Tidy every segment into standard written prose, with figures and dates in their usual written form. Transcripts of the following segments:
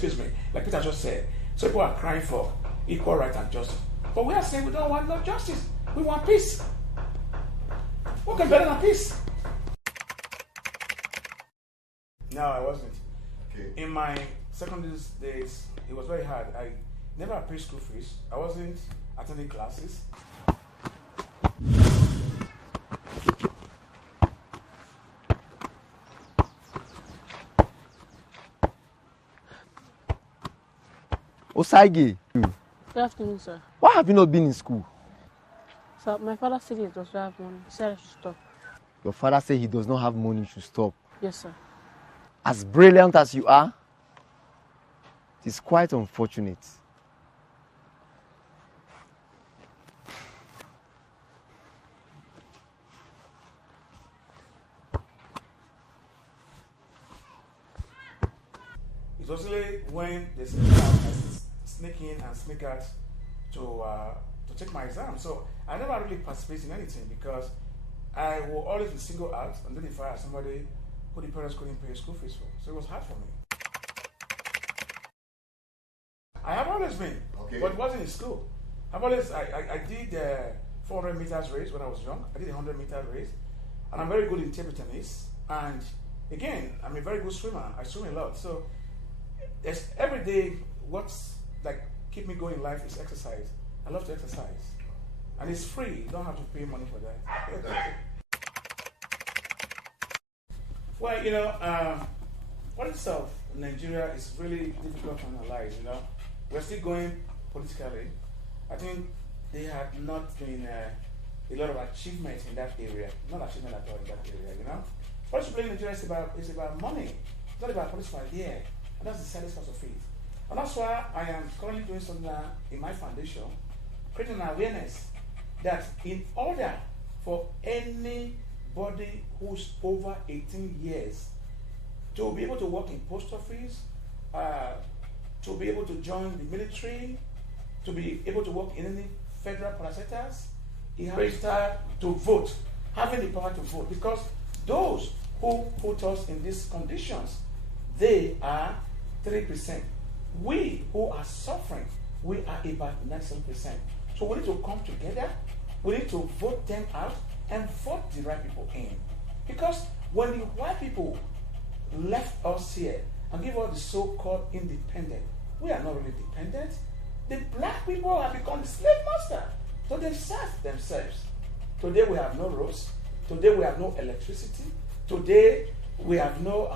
Excuse me, like Peter just said. So people are crying for equal right and justice. But we are saying we don't want no justice. We want peace. What can better than peace? No, I wasn't. Okay. In my secondary days, it was very hard. I never paid school fees. I wasn't attending classes. Osagie. Good afternoon, sir. Why have you not been in school? Sir, my father said he does not have money. He said I should stop. Your father said he does not have money to stop. Yes, sir. As brilliant as you are, it is quite unfortunate. It was only when they sneak in and sneak out to take my exam. So I never really participated in anything because I will always be singled out and identified as somebody who the parents couldn't pay school fees for. So it was hard for me. I have always been, Okay. but it wasn't in school. I did 400 meters race when I was young. I did a 100 meter race, and I'm very good in table tennis. And again, I'm a very good swimmer. I swim a lot. So every day, what's like keep me going in life is exercise. I love to exercise, and it's free. You don't have to pay money for that. Well, you know, politics of Nigeria is really difficult to analyze. You know, we're still going politically. I think there have not been a lot of achievements in that area. Not achievement at all in that area. You know, politics in Nigeria is about money. It's not about political idea. And that's the saddest part of it. And that's why I am currently doing something in my foundation, creating an awareness that in order for anybody who's over 18 years to be able to work in post office, to be able to join the military, to be able to work in any federal parastatals, he has to vote, having the power to vote. Because those who put us in these conditions, they are 3%. We who are suffering, we are about 97%. So we need to come together, we need to vote them out and vote the right people in. Because when the white people left us here and give us the so-called independent, we are not really dependent. The black people have become the slave master. So they serve themselves. Today we have no roads. Today we have no electricity. Today we have no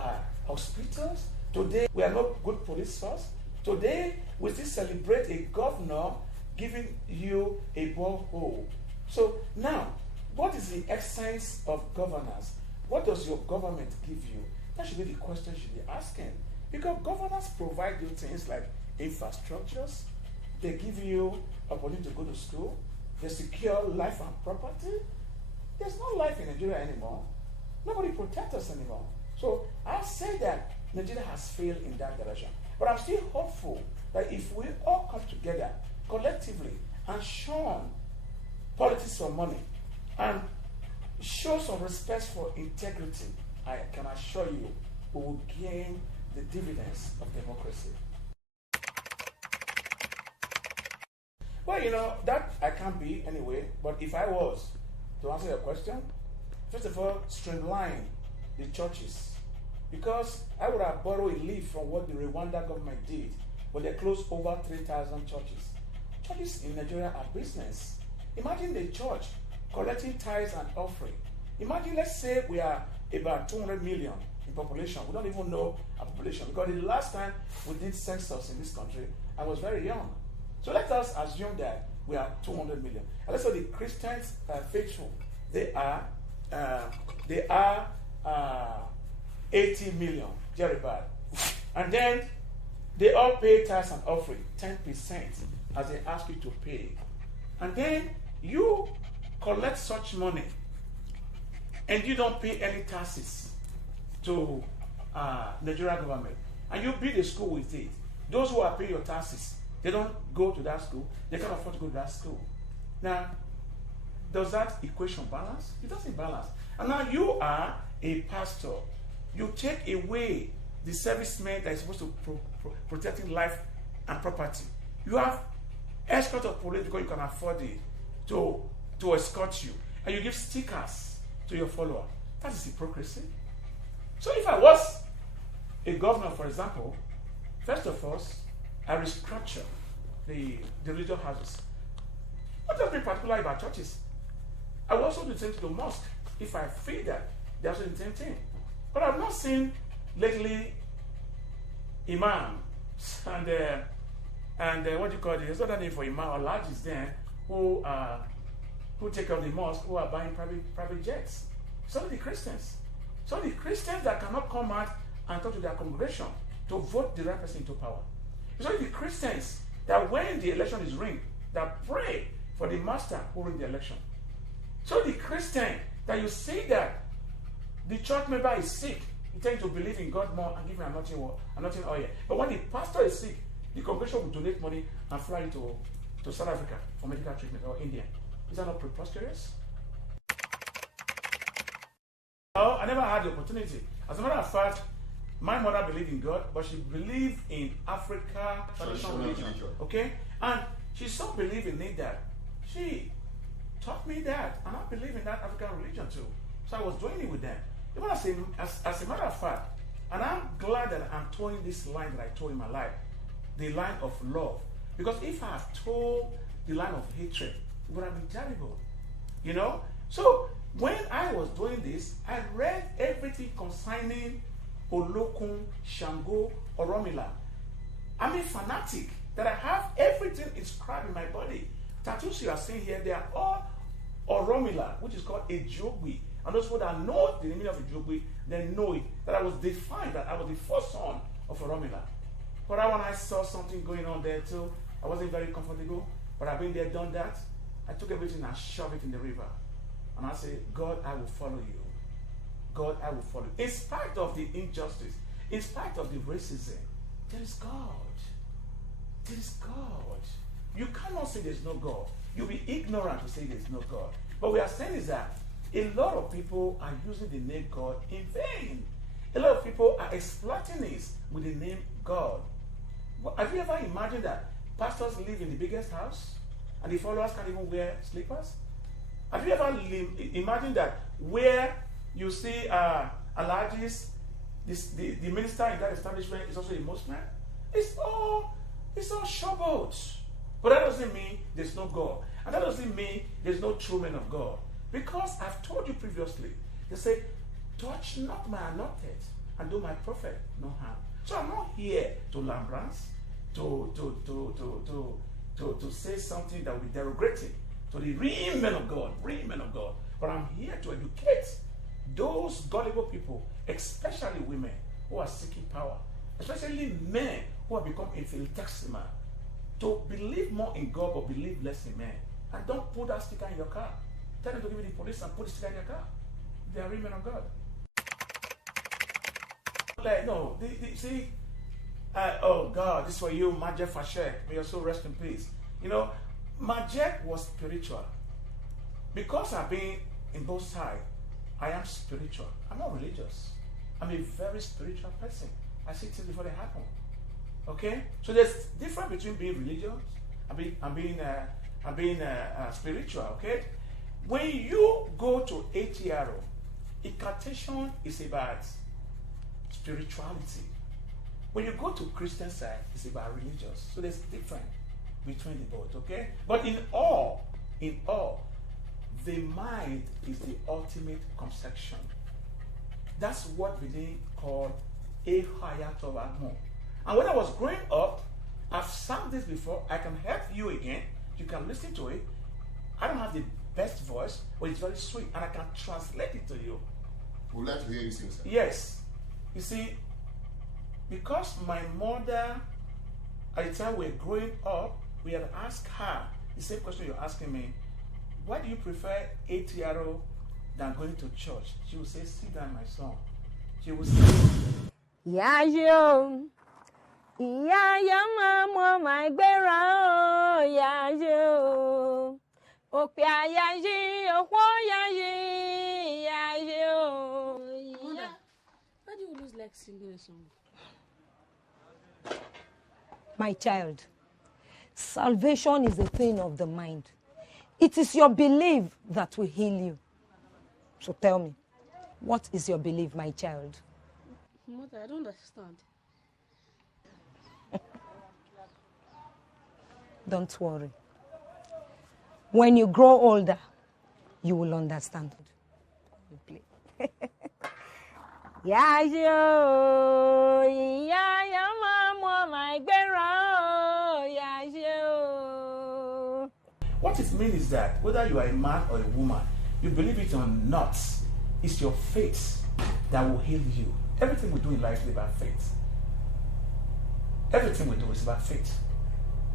hospitals. Today, we are not good police force. Today, we still celebrate a governor giving you a borehole. So now, what is the essence of governance? What does your government give you? That should be the question you should be asking. Because governors provide you things like infrastructures. They give you opportunity to go to school. They secure life and property. There's no life in Nigeria anymore. Nobody protects us anymore. So I say that Nigeria has failed in that direction. But I'm still hopeful that if we all come together collectively and shun politics for money and show some respect for integrity, I can assure you we will gain the dividends of democracy. Well, you know, that I can't be anyway, but if I was, to answer your question, first of all, streamline the churches. Because I would have borrowed a leaf from what the Rwanda government did, but they closed over 3,000 churches. Churches in Nigeria are business. Imagine the church collecting tithes and offering. Imagine, let's say we are about 200 million in population. We don't even know our population because the last time we did census in this country, I was very young. So let us assume that we are 200 million. And let's say the Christians faithful, they are 80 million, Jeribad. And then they all pay tax and offering, 10% as they ask you to pay. And then you collect such money and you don't pay any taxes to Nigeria government. And you build a school with it. Those who are paying your taxes, they don't go to that school. They can't afford to go to that school. Now, does that equation balance? It doesn't balance. And now you are a pastor. You take away the servicemen that is supposed to protecting life and property. You have escort of police because you can afford it to escort you. And you give stickers to your follower. That is hypocrisy. So if I was a governor, for example, first of all, I restructure the religious houses. Not just being particular about churches. I will also do the same to the mosque. If I feel that, they also do the same thing. But I've not seen lately imams and what do you call it? There's another name for imam or lodges there who take care of the mosque, who are buying private jets. Some of the Christians. Some of the Christians that cannot come out and talk to their congregation to vote the right person into power. Some of the Christians that when the election is ringed, that pray for the master who ring the election. So the Christian that you see that the church member is sick, he tends to believe in God more and give him anointing oil. But when the pastor is sick, the congregation will donate money and fly to South Africa for medical treatment or India. Is that not preposterous? No, I never had the opportunity. As a matter of fact, my mother believed in God, but she believed in Africa traditional religion. Okay? And she so believed in it that she taught me that. And I believe in that African religion too. So I was doing it with them. Even as a matter of fact, and I'm glad that I'm towing this line that I told in my life, the line of love. Because if I had told the line of hatred, it would have been terrible. You know? So when I was doing this, I read everything concerning Olokun, Shango, Oromila. I'm a fanatic that I have everything inscribed in my body. Tattoos you are seeing here, they are all Oromila, which is called Ejogbi. And those people that know the meaning of Ejogbi, they know it. That I was defined, that I was the first son of Oromila. But when I saw something going on there too, I wasn't very comfortable. But I've been there, done that. I took everything and shoved it in the river. And I said, God, I will follow you. God, I will follow you. In spite of the injustice, in spite of the racism, there is God. There is God. You cannot say there's no God. You'll be ignorant to say there's no God. But we are saying is that a lot of people are using the name God in vain. A lot of people are exploiting this with the name God. Have you ever imagined that pastors live in the biggest house and the followers can't even wear slippers? Have you ever imagined that where you see allergies, the minister in that establishment is also a Muslim? It's all showboat. But that doesn't mean there's no God. And that doesn't mean there's no true men of God. Because I've told you previously, they say, touch not my anointed and do my prophet no harm. So I'm not here to lambrance, to say something that will be derogating to the real men of God, But I'm here to educate those gullible people, especially women who are seeking power, especially men who have become infinitesimal, to believe more in God but believe less in men. And don't put that sticker in your car. Tell them to give it to the police and put the sticker in your car. They are real men of God. Like, no, see, oh God, this is for you, Majek Fashek. May your soul rest in peace. You know, Majek was spiritual. Because I've been in both sides, I am spiritual. I'm not religious. I'm a very spiritual person. I see things before they happen. Okay? So there's difference between being religious and being spiritual. Okay? When you go to ATRO, incantation is about spirituality. When you go to Christian side, it's about religious. So there's difference between the both. Okay? But in all, the mind is the ultimate conception. That's what we call Eholor. And when I was growing up, I've sung this before. I can help you again. You can listen to it. I don't have the best voice, but it's very sweet, and I can translate it to you. We'd like to hear you sing, sir. Yes. You see, because my mother, at the time we were growing up, we had asked her the same question you're asking me. Why do you prefer ATRO than going to church? She would say, sit down, my son. She would say, Yayo, Yaya mama my gbera Yayo, Opia Yayi, Ohwa Yayi, Yayo. Mother, why do you always like singing a song? My child, salvation is a thing of the mind. It is your belief that will heal you. So tell me, what is your belief, my child? Mother, I don't understand. Don't worry. When you grow older, you will understand. You play. What it means is that whether you are a man or a woman, you believe it or not, it's your faith that will heal you. Everything we do in life is about faith. Everything we do is about faith.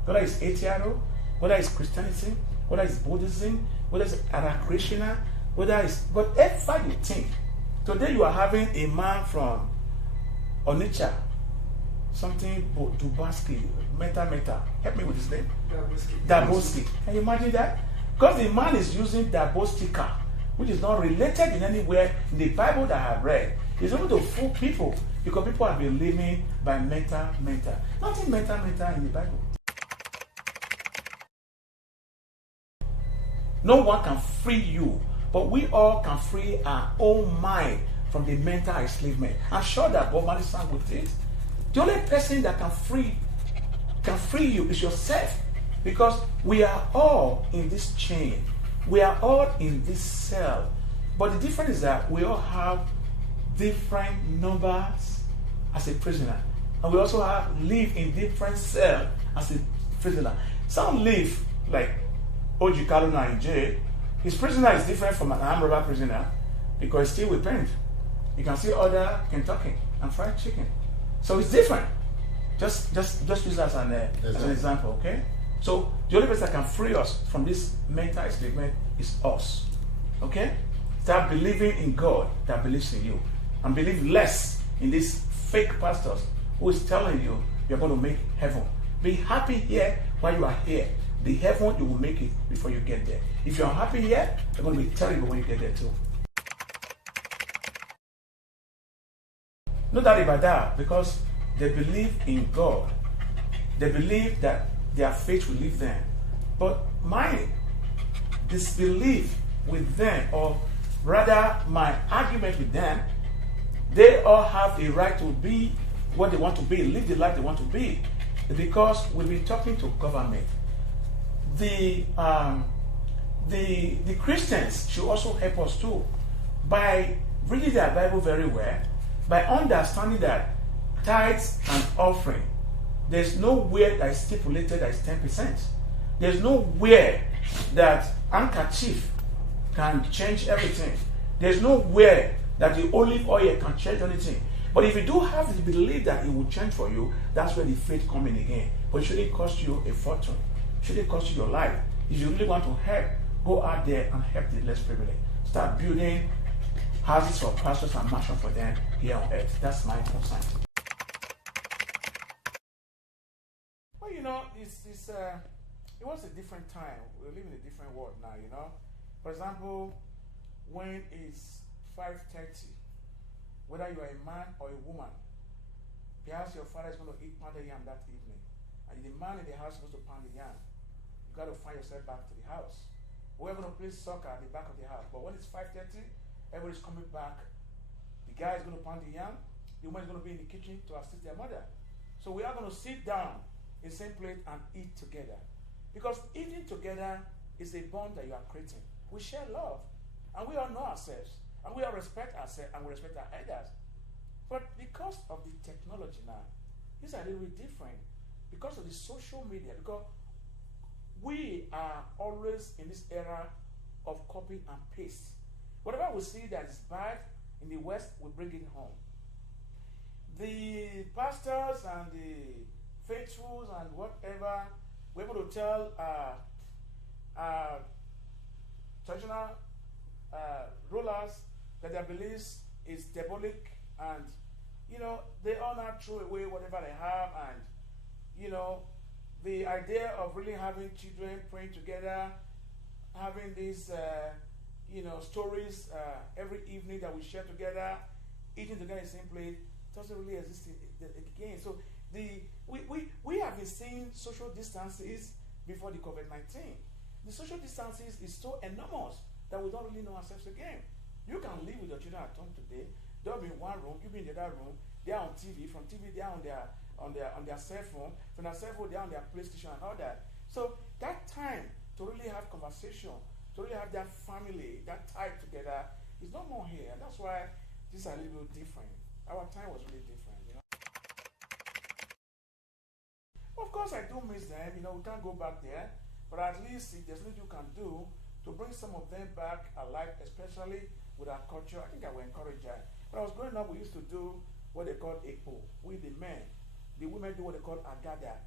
Whether it's atheism, whether it's Christianity, whether it's Buddhism, whether it's Krishna, whether it's whatever you think. Today you are having a man from Onitsha, something Dubaski, Meta. Help me with his name. Daboski. Can you imagine that? Because the man is using Dabostika, which is not related in any way in the Bible that I have read. He's able to fool people because people have been living by Meta. Nothing Meta in the Bible. No one can free you, but we all can free our own mind from the mental enslavement. I'm sure that Bob Marley sang with it. The only person that can free you is yourself, because we are all in this chain. We are all in this cell. But the difference is that we all have different numbers as a prisoner. And we also live in different cells as a prisoner. Some live like Osagie now in jail. His prisoner is different from an armed robber prisoner because he's still with pen. You can see other Kentucky and fried chicken. So it's different. Just use that as an example, okay? So the only person that can free us from this mental enslavement is us. Okay? Start believing in God that believes in you. And believe less in these fake pastors who is telling you you're going to make heaven. Be happy here while you are here. The heaven, you will make it before you get there. If you're unhappy here, you're going to be terrible when you get there too. Not that about that, because they believe in God. They believe that their faith will lead them. But my disbelief with them, or rather my argument with them, they all have a right to be what they want to be, live the life they want to be. Because we'll be talking to government. The Christians should also help us too by reading their Bible very well, by understanding that tithes and offering, there's nowhere that is stipulated that is 10%. There's nowhere that handkerchief can change everything. There's nowhere that the olive oil can change anything. But if you do have the belief that it will change for you, that's where the faith comes in again. But it shouldn't cost you a fortune. It shouldn't cost you your life. If you really want to help, go out there and help the less privileged. Start building houses for pastors and mansions for them here on earth. That's my concern. Well, you know, it was a different time. We live in a different world now, you know. For example, when it's 5:30, whether you are a man or a woman, perhaps your father is going to eat pounded yam that evening, and the man in the house is supposed to pound the yam. You got to find yourself back to the house. We're going to play soccer at the back of the house, but when it's 5:30, everybody's coming back. The guy is going to pound the yam. The woman is going to be in the kitchen to assist their mother. So we are going to sit down in the same plate and eat together, because eating together is a bond that you are creating. We share love, and we all know ourselves, and we all respect ourselves, and we respect our elders. But because of the technology now, things are a little bit different. Because of the social media, because we are always in this era of copy and paste. Whatever we see that is bad in the West, we bring it home. The pastors and the faithfuls and whatever, we're able to tell traditional rulers that their beliefs is diabolic, and you know, they all not throw away whatever they have, and you know, the idea of really having children praying together, having these you know, stories every evening that we share together, eating together in the same plate, doesn't really exist again. So the We have been seeing social distances before the COVID-19. The social distances is so enormous that we don't really know ourselves again. You can live with your children at home today. They'll be in one room, you be in the other room. They're on TV. From TV, they're on their cell phone. From their cell phone, they're on their PlayStation and all that. So that time to really have conversation, to really have that family, that tie together, is no more here. And that's why these are a little different. Our time was really different, you know. Of course, I do miss them. You know, we can't go back there, but at least if there's anything you can do to bring some of them back alive, especially with our culture, I think I will encourage that. When I was growing up, we used to do what they call Eholor. We the men, the women do what they call agada.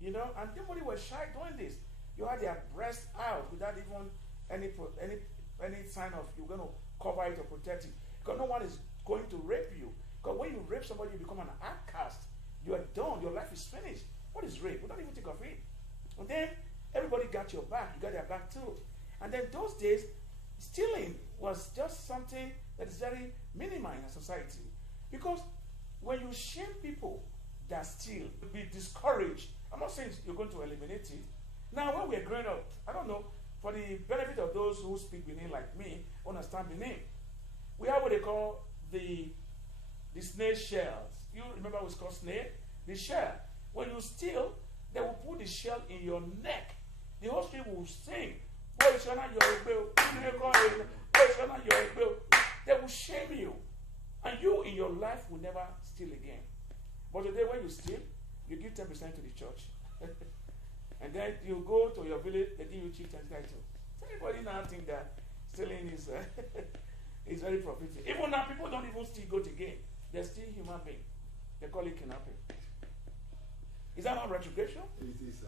You know, and nobody was shy doing this. You had their breast out without even any sign of you're going to cover it or protect it. Because no one is going to rape you. Because when you rape somebody, you become an outcast. You are done. Your life is finished. What is rape? We don't even think of it. And then everybody got your back. You got their back too. And then those days, stealing was just something that is very minimal in a society. Because when you shame people that steal, you'll be discouraged. I'm not saying you're going to eliminate it. Now, when we're growing up, I don't know, for the benefit of those who speak Benin like me, understand Benin, we have what they call the snail shells. You remember what's called snail? The shell. When you steal, they will put the shell in your neck. The whole street will sing. They will shame you. And you in your life will never steal again. But today when you steal, you give 10% to the church. And then you go to your village, they give you chieftain's title. So everybody now think that stealing is is very profitable. Even now, people don't even steal goat again. They're still human beings. They call it kidnapping. Is that not retrogression? It is.